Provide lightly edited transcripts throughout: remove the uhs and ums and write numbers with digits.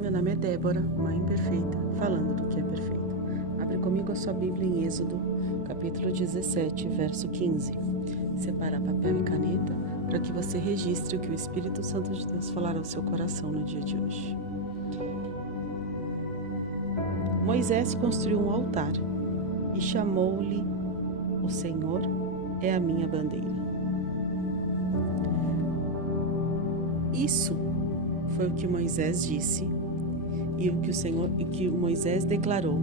Meu nome é Débora, mãe perfeita, falando do que é perfeito. Abre comigo a sua Bíblia em Êxodo, capítulo 17, verso 15. Separa papel e caneta para que você registre o que o Espírito Santo de Deus falará ao seu coração no dia de hoje. Moisés construiu um altar e chamou-lhe: O Senhor é a minha bandeira. Isso foi o que Moisés disse e o que Moisés declarou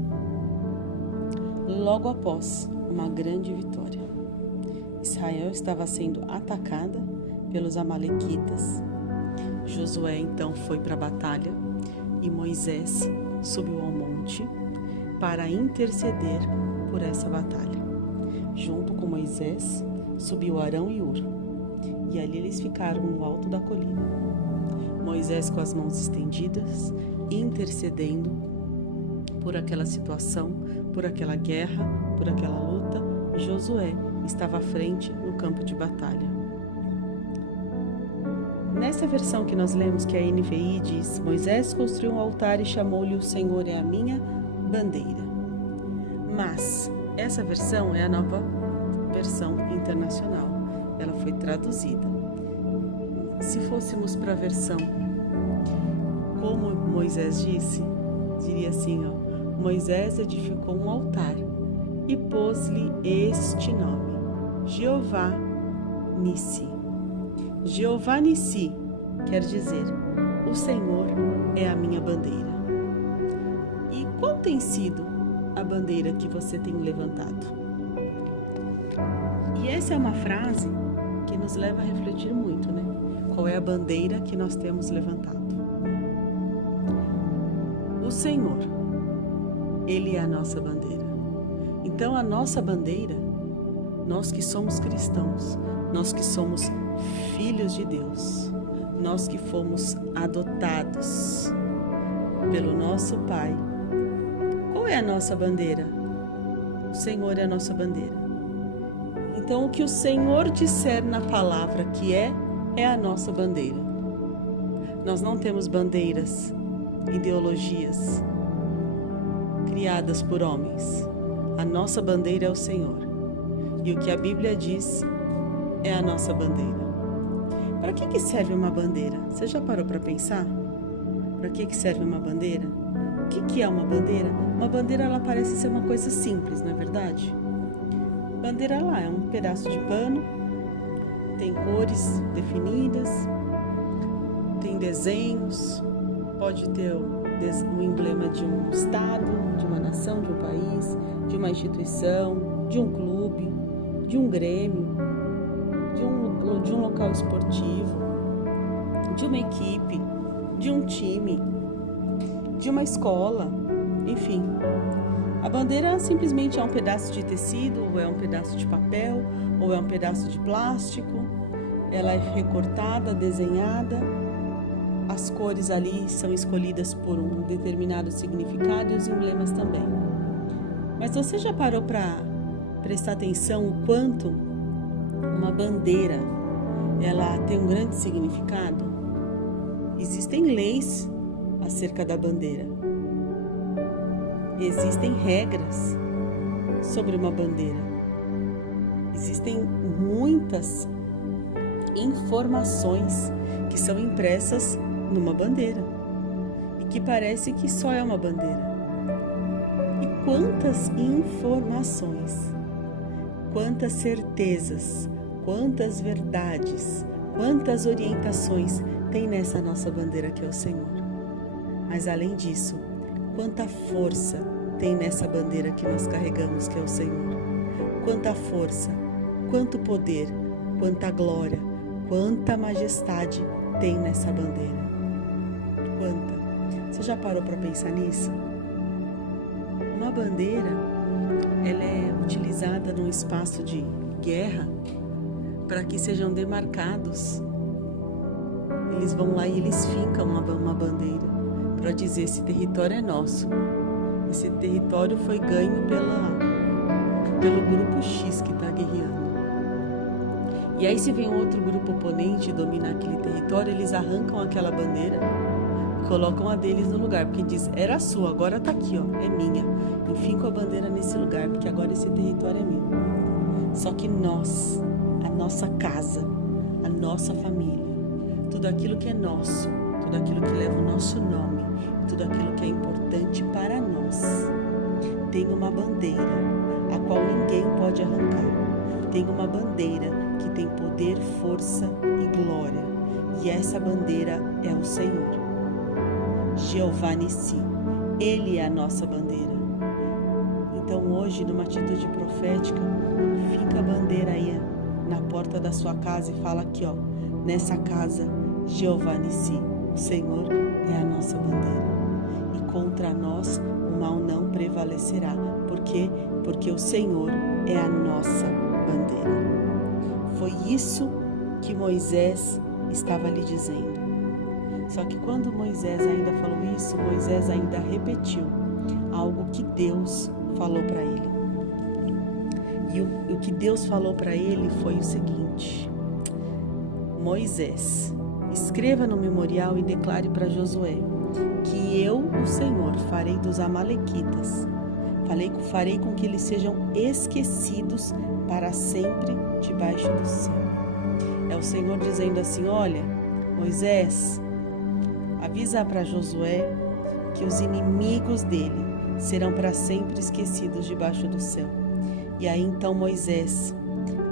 logo após uma grande vitória. Israel estava sendo atacada pelos amalequitas. Josué então foi para a batalha e Moisés subiu ao monte para interceder por essa batalha. Junto com Moisés subiu Arão e Hur, e ali eles ficaram no alto da colina. Moisés com as mãos estendidas, intercedendo por aquela situação, por aquela guerra, por aquela luta, e Josué estava à frente no campo de batalha. Nessa versão que nós lemos, que a NVI diz: Moisés construiu um altar e chamou-lhe: O Senhor é a minha bandeira. Mas essa versão é a nova versão internacional. Ela foi traduzida. Se fôssemos para a versão como Moisés disse, diria assim, Moisés edificou um altar e pôs-lhe este nome: Jeová Nissi. Jeová Nissi quer dizer: o Senhor é a minha bandeira. E qual tem sido a bandeira que você tem levantado? E essa é uma frase que nos leva a refletir muito, né? Qual é a bandeira que nós temos levantado? O Senhor, Ele é a nossa bandeira. Então a nossa bandeira, nós que somos cristãos, nós que somos filhos de Deus, nós que fomos adotados pelo nosso Pai, qual é a nossa bandeira? O Senhor é a nossa bandeira. Então o que o Senhor disser na palavra que é a nossa bandeira. Nós não temos bandeiras, ideologias criadas por homens. A nossa bandeira é o Senhor. E o que a Bíblia diz é a nossa bandeira. Para que serve uma bandeira? Você já parou para pensar? Para que serve uma bandeira? O que é uma bandeira? Uma bandeira, ela parece ser uma coisa simples, não é verdade? Bandeira lá é um pedaço de pano, tem cores definidas, tem desenhos, pode ter um emblema de um estado, de uma nação, de um país, de uma instituição, de um clube, de um grêmio, de um local esportivo, de uma equipe, de um time, de uma escola, enfim. A bandeira simplesmente é um pedaço de tecido, ou é um pedaço de papel, ou é um pedaço de plástico. Ela é recortada, desenhada. As cores ali são escolhidas por um determinado significado e os emblemas também. Mas você já parou para prestar atenção o quanto uma bandeira ela tem um grande significado? Existem leis acerca da bandeira. Existem regras sobre uma bandeira. Existem muitas informações que são impressas numa bandeira e que parece que só é uma bandeira. E quantas informações, quantas certezas, quantas verdades, quantas orientações tem nessa nossa bandeira que é o Senhor. Mas além disso, quanta força tem nessa bandeira que nós carregamos que é o Senhor. Quanta força, quanto poder, quanta glória, quanta majestade tem nessa bandeira. Quanta? Você já parou para pensar nisso? Uma bandeira, ela é utilizada num espaço de guerra para que sejam demarcados. Eles vão lá e eles fincam uma bandeira para dizer: esse território é nosso. Esse território foi ganho pelo grupo X que está guerreando. E aí se vem outro grupo oponente dominar aquele território, eles arrancam aquela bandeira colocam a deles no lugar, porque diz, era sua, agora tá aqui, ó, é minha. E fincam a bandeira nesse lugar, porque agora esse território é meu. Só que nós, a nossa casa, a nossa família, tudo aquilo que é nosso, tudo aquilo que leva o nosso nome, tudo aquilo que é importante para nós, tem uma bandeira, a qual ninguém pode arrancar. Tem uma bandeira que tem poder, força e glória. E essa bandeira é o Senhor. Jeová Nissi. Ele é a nossa bandeira. Então hoje, numa atitude profética, fica a bandeira aí na porta da sua casa e fala aqui, ó, nessa casa, Jeová Nissi. O Senhor é a nossa bandeira. E contra nós o mal não prevalecerá. Por quê? Porque o Senhor é a nossa bandeira. Foi isso que Moisés estava lhe dizendo. Só que quando Moisés ainda falou isso, Moisés ainda repetiu algo que Deus falou para ele. E o que Deus falou para ele foi o seguinte: Moisés, escreva no memorial e declare para Josué que eu, o Senhor, farei dos amalequitas, farei com que eles sejam esquecidos para sempre debaixo do céu. É o Senhor dizendo assim: olha, Moisés, avisa para Josué que os inimigos dele serão para sempre esquecidos debaixo do céu. E aí então Moisés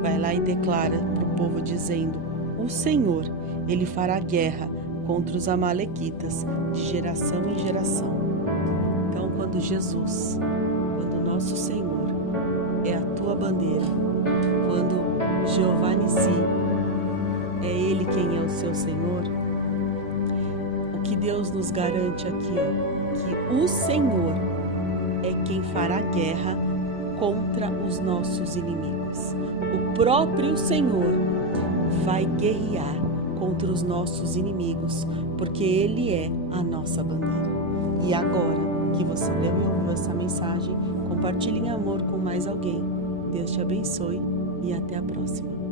vai lá e declara para o povo dizendo: o Senhor, ele fará guerra contra os amalequitas de geração em geração. Então quando Jesus, quando nosso Senhor é a tua bandeira, quando Jeová Nissi é Ele quem é o seu Senhor, o que Deus nos garante aqui, ó, que o Senhor é quem fará guerra contra os nossos inimigos. O próprio Senhor vai guerrear contra os nossos inimigos, porque Ele é a nossa bandeira. E agora que você leu e ouviu essa mensagem, compartilhe em amor com mais alguém. Deus te abençoe e até a próxima.